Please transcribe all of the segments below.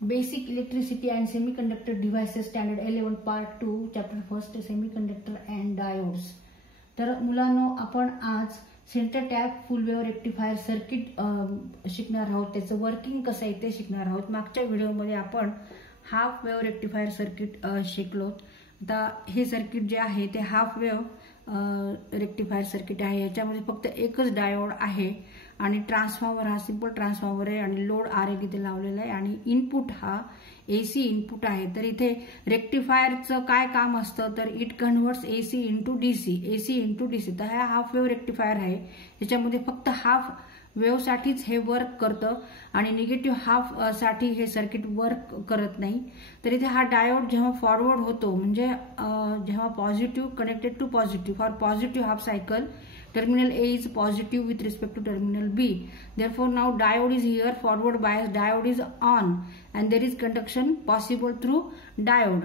Basic electricity and semiconductor devices standard 11 part 2 chapter first semiconductor and diodes. तर मुलांनो, आपण आज centre tap full wave rectifier circuit शिकणार आहोत। त्याचं वर्किंग कसं आहे ते शिकणार आहोत। मागच्या व्हिडिओमध्ये आपण हाफ वेव्ह रेक्टिफायर सर्किट शिकलो। आता हे सर्किट जे आहे ते हाफ वेव्ह रेक्टिफायर सर्किट आहे। याच्यामध्ये फक्त एकच डायोड आहे आणि ट्रान्सफॉर्मर हा सिंपल ट्रान्सफॉर्मर आहे आणि लोड RL इथे लावलेला आहे आणि इनपुट हा AC इनपुट आहे। तर इथे रेक्टिफायरचं काय काम असतं तर इट कन्व्हर्ट्स AC इंटू DC। तर हा हाफ वेव्ह रेक्टिफायर आहे। याच्यामध्ये फक्त हाफ वेव्ह साठीच हे वर्क करतं आणि निगेटिव्ह हाफ साठी हे सर्किट वर्क करत नाही। तर इथे हा डायोड जेव्हा फॉरवर्ड होतो म्हणजे जेव्हा positive connected to positive for positive half cycle terminal A is positive with respect to terminal B. Therefore, now diode is here, forward bias diode is on and there is conduction possible through diode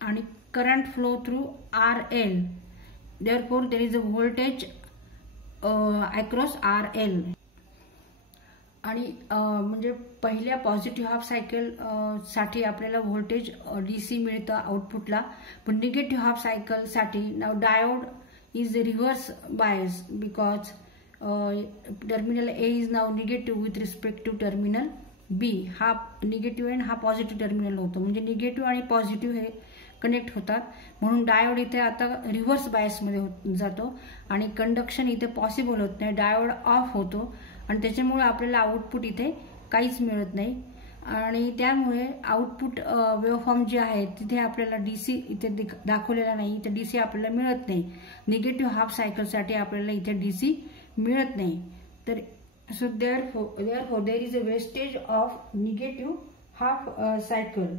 and current flow through RL. Therefore, there is a voltage across RL. आणि म्हणजे पहिल्या positive half cycle साठी आपल्याला voltage DC मिळतं आउटपुटला, पण negative half cycle साठी नाव diode is reverse bias because terminal A is now negative with respect to terminal B. हा निगेटिव्ह आणि हा पॉझिटिव्ह टर्मिनल होतो, म्हणजे निगेटिव्ह आणि पॉझिटिव्ह हे कनेक्ट होतात, म्हणून डायोड इथे आता रिव्हर्स बायस मध्ये जातो आणि कंडक्शन इथे पॉसिबल होत नाही। डायोड ऑफ होतो आणि त्याच्यामुळे आपल्याला आउटपुट इथे काहीच मिळत नाही आणि त्यामुळे आउटपुट वेव्हफॉर्म जे आहे तिथे आपल्याला DC इथे दाखवलेला नाही, इथे DC आपल्याला मिळत नाही। निगेटिव्ह हाफ सायकल साठी आपल्याला इथे DC मिळत नाही। तर so therefore there is a wastage of negative half cycle.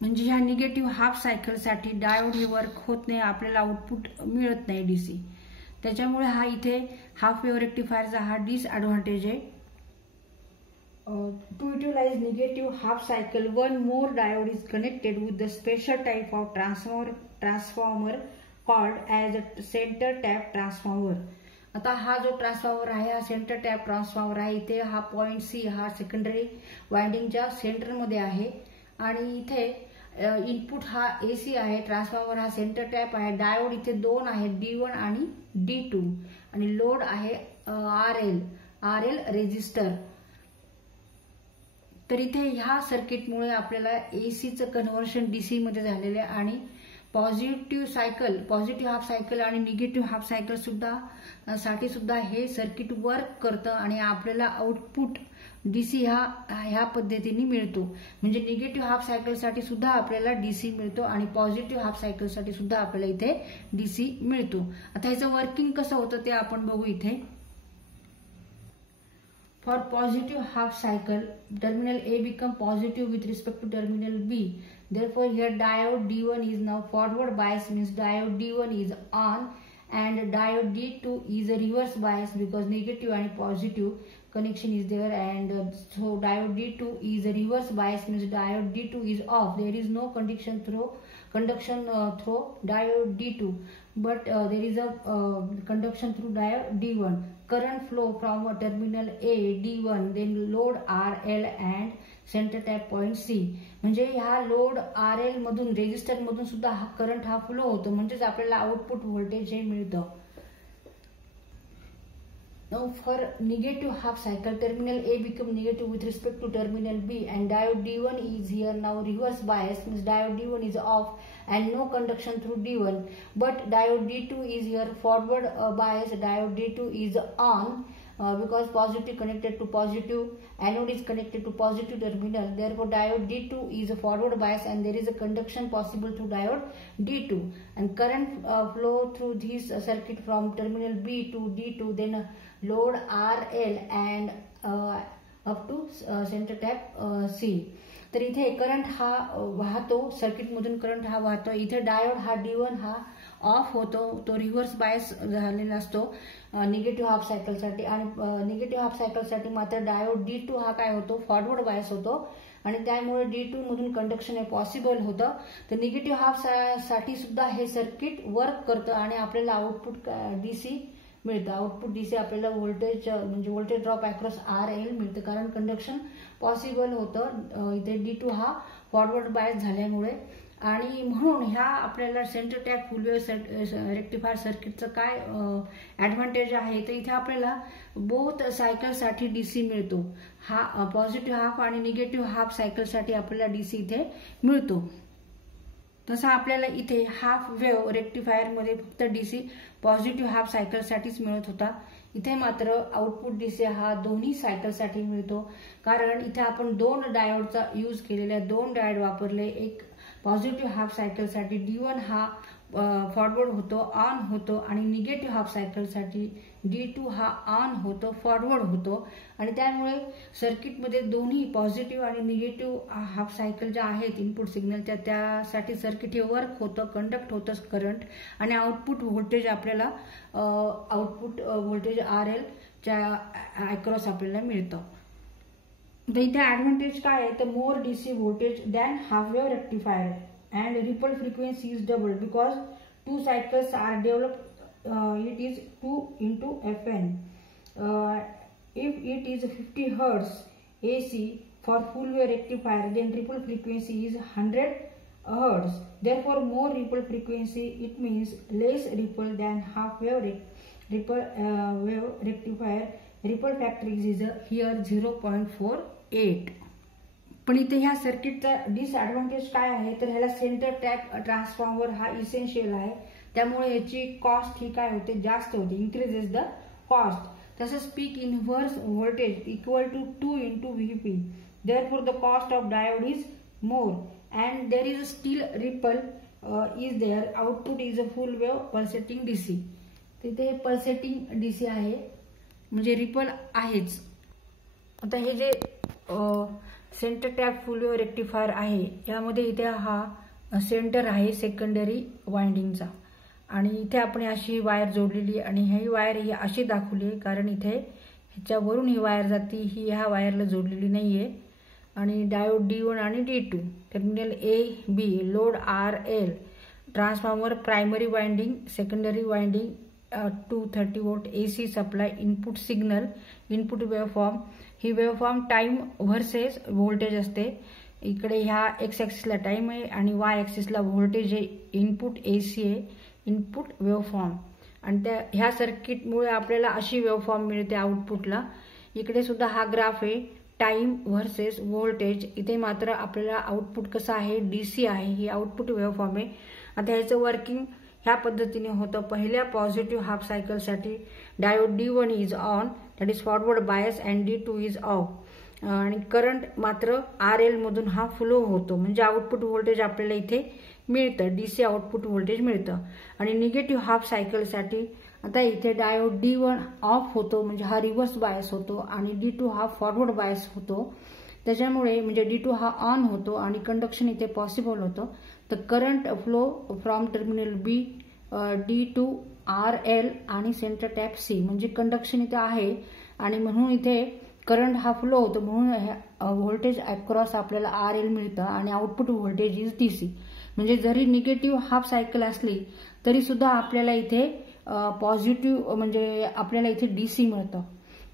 म्हणजे ह्या निगेटिव्ह हाफ सायकल साठी डायोड हे वर्क होत नाही, आपल्याला आउटपुट मिळत नाही DC। त्याच्यामुळे हा इथे हाफ वेव्ह रेक्टिफायरचा हा डिसएडव्हान्टेज आहे। To utilize negative half cycle, one more diode is connected with the special type of transformer called as a center tap transformer. आता हा जो ट्रान्सफॉर्मर आहे हा सेंटर टॅप ट्रान्सफॉर्मर आहे। इथे हा पॉइंट C हा सेकंडरी वाइंडिंगच्या सेंटर मध्ये आहे आणि इथे इनपुट हा AC आहे, ट्रान्सफॉर्मर हा सेंटर टॅप आहे, डायोड इथे दोन आहेत D1 आणि D2 आणि लोड आहे RL रेजिस्टर। तर इथे ह्या सर्किटमुळे आपल्याला ACचं कन्व्हर्शन DC मध्ये झालेलं आहे आणि पॉझिटिव्ह हाफ सायकल आणि निगेटिव्ह हाफ सायकल सुद्धा हे सर्किट वर्क करतं आणि आपल्याला आउटपुट DC ह्या पद्धतीने मिळतो। म्हणजे निगेटिव्ह हाफ सायकल साठी सुद्धा आपल्याला DC मिळतो आणि पॉझिटिव्ह हाफ सायकल साठी सुद्धा आपल्याला इथे DC मिळतो। आता ह्याचं वर्किंग कसं होतं ते आपण बघू इथे। For positive half cycle, terminal A become positive with respect to terminal B. Therefore, here diode D1 is now forward bias, means diode D1 is on, and diode D2 is a reverse bias because negative and positive connection is there, and so diode D2 is a reverse bias, means diode D2 is off. There is no conduction through diode D2, but there is a conduction through diode D1. Current flow from terminal A D1 then load RL and center tap point C. म्हणजे ह्या load RL मधून resistor मधून सुद्धा हा current हा flow होतो, म्हणजेच आपल्याला आउटपुट व्होल्टेज हे मिळतं। Now for negative half cycle, terminal A become negative with respect to terminal B and diode D1 is here now reverse bias, means diode D1 is off and no conduction through D1, but diode D2 is here forward bias, diode D2 is on because positive connected to positive, anode is connected to positive terminal, therefore diode D2 is a forward bias and there is a conduction possible through diode D2 and current flow through this circuit from terminal B to D2 then load RL and up to center tap C. तर इथे current हा वाहतो, circuit मधून current हा वाहतो। इथे diode हा D1 हा ऑफ होतो, तो रिव्हर्स बायस झालेला असतो निगेटिव्ह हाफ सायकल साठी आणि निगेटिव्ह हाफ सायकल साठी मात्र डायोड D2 हा काय होतो फॉरवर्ड बायस होतो आणि त्यामुळे D2 मधून कंडक्शन हे पॉसिबल होतं। तर निगेटिव्ह हाफ साठी सुद्धा हे सर्किट वर्क करतं आणि आपल्याला आउटपुट DC मिळतं. आउटपुट डीसी आपल्याला व्होल्टेज म्हणजे व्होल्टेज ड्रॉप अक्रॉस RL मिळतं, कारण कंडक्शन पॉसिबल होतं इथे D2 हा फॉरवर्ड बायस झाल्यामुळे. आणि म्हणून ह्या आपल्याला centre tap full wave rectifier सर्किटचं काय ॲडव्हान्टेज आहे, तर इथे आपल्याला बोथ सायकलसाठी डीसी मिळतो. हा पॉझिटिव्ह हाफ आणि निगेटिव्ह हाफ सायकलसाठी आपल्याला डीसी इथे मिळतो. तसं आपल्याला इथे हाफ वेव्ह रेक्टिफायरमध्ये फक्त डीसी पॉझिटिव्ह हाफ सायकलसाठीच मिळत होता. इथे मात्र आउटपुट डीसी हा दोन्ही सायकलसाठी मिळतो, कारण इथे आपण 2 डायोडचा यूज केलेला, 2 डायोड वापरले. एक पॉझिटिव्ह हाफ सायकलसाठी D1 हा फॉरवर्ड होतो, ऑन होतो, आणि निगेटिव्ह हाफ सायकलसाठी D2 हा ऑन होतो, फॉरवर्ड होतो. आणि त्यामुळे सर्किटमध्ये दोन्ही पॉझिटिव्ह आणि निगेटिव्ह हाफ सायकल ज्या आहेत इनपुट सिग्नलच्या, त्यासाठी सर्किट हे वर्क होतं, कंडक्ट होतं करंट, आणि आउटपुट व्होल्टेज आपल्याला आउटपुट व्होल्टेज RL च्या अक्रॉस आपल्याला मिळतं. तर इथे ॲडव्हान्टेज काय आहे, तर more DC voltage than half wave rectifier and ripple frequency is doubled because 2 cycles are developed. It is 2 into Fn. If it is 50 Hz AC for full wave rectifier, then ripple frequency is 100 Hz. Therefore, more ripple frequency, it means less ripple than half wave wave rectifier. Ripple factor is here 0.48. पण इथे ह्या सर्किटचा disadvantage काय आहे, तर ह्याला centre tap transformer हा essential आहे. त्यामुळे याची कॉस्ट ही काय होते, जास्त होते, इन्क्रीजेस द कॉस्ट. तसंच peak inverse voltage equal to 2 into Vp. Therefore the cost of diode is more and there is still ripple is there. Output is a full wave pulsating DC. तिथे pulsating DC आहे, म्हणजे ripple आहेच. आता हे जे centre tap full wave rectifier आहे, यामध्ये इथे हा सेंटर आहे सेकंडरी वाइंडिंगचा, आणि इथे आपण अशी वायर जोडलेली, आणि ही वायर ही अशी दाखवली आहे कारण इथे ह्याच्यावरून ही वायर जाती, ही ह्या वायरला जोडलेली नाहीये. आणि डायोड D1 आणि D2, terminal A-B, load RL, transformer primary winding, secondary winding, 230 volt AC supply, input signal, input waveform. ही वेव्हफॉर्म टाइम व्हर्सेस व्होल्टेज असते. इकडे ह्या एक्स ॲक्सिसला टाइम आहे आणि वाय ॲक्सिसला व्होल्टेज आहे. इनपुट AC आहे, इनपुट वेव्हफॉर्म. आणि त्या ह्या सर्किटमुळे आपल्याला अशी वेव्हफॉर्म मिळते आउटपुटला. इकडे सुद्धा हा ग्राफ आहे, टाइम व्हर्सेस व्होल्टेज. इथे मात्र आपल्याला आउटपुट कसं आहे, DC आहे, ही आउटपुट वेव्हफॉर्म आहे. आता ह्याचं वर्किंग ह्या पद्धतीने होतं. पहिल्या पॉझिटिव्ह हाफ सायकलसाठी diode D1 is on, that is forward bias, and D2 is of. आणि करंट मात्र RL मधून हा फ्लो होतो, म्हणजे आउटपुट व्होल्टेज आपल्याला इथे मिळतं, DC आउटपुट व्होल्टेज मिळतं. आणि निगेटिव्ह हाफ सायकलसाठी आता इथे डायोड D1 ऑफ होतो, म्हणजे हा रिव्हर्स बायस होतो, आणि D2 हा फॉरवर्ड बायस होतो. त्याच्यामुळे म्हणजे D2 हा ऑन होतो आणि कंडक्शन इथे पॉसिबल होतं. तर current flow from terminal B D2 RL आणि सेंटर टॅप C, म्हणजे कंडक्शन इथे आहे आणि म्हणून इथे करंट हा फ्लो होतो, म्हणून व्होल्टेज अक्रॉस आपल्याला RL मिळतं आणि आउटपुट व्होल्टेज इज DC. म्हणजे जरी निगेटिव्ह हाफ सायकल असली तरी सुद्धा आपल्याला इथे पॉझिटिव्ह म्हणजे आपल्याला इथे DC मिळतं.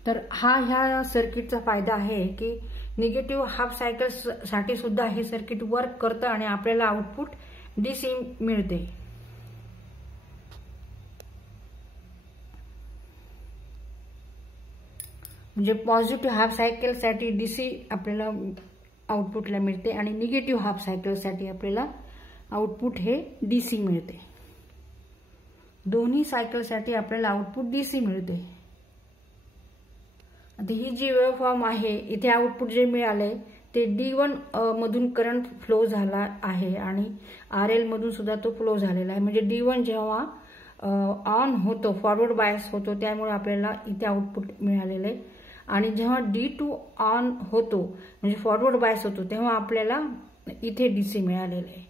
तर हा ह्या सर्किटचा फायदा आहे की निगेटिव्ह हाफ सायकल साठी सुद्धा हे सर्किट वर्क करतं आणि आपल्याला आउटपुट DC मिळते. म्हणजे पॉझिटिव्ह हाफ सायकलसाठी DC आपल्याला आउटपुटला मिळते आणि निगेटिव्ह हाफ सायकलसाठी आपल्याला आउटपुट हे DC मिळते. दोन्ही सायकलसाठी आपल्याला आउटपुट DC मिळते. आता ही जी वेव्हफॉर्म आहे, इथे आउटपुट जे मिळाले ते D1 मधून करंट फ्लो झाला आहे आणि RL मधून सुद्धा तो फ्लो झालेला आहे. म्हणजे D1 जेव्हा ऑन होतो, फॉरवर्ड बायस होतो, त्यामुळे आपल्याला इथे आउटपुट मिळालेलं आहे. आणि जेव्हा D2 ऑन होतो म्हणजे फॉरवर्ड बायस होतो, तेव्हा आपल्याला इथे DC मिळालेलं आहे.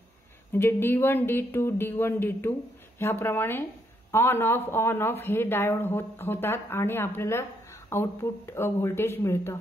म्हणजे D1 D2 D1 D2 ह्याप्रमाणे ऑन ऑफ हे डायोड होतात आणि आपल्याला आउटपुट व्होल्टेज मिळतं.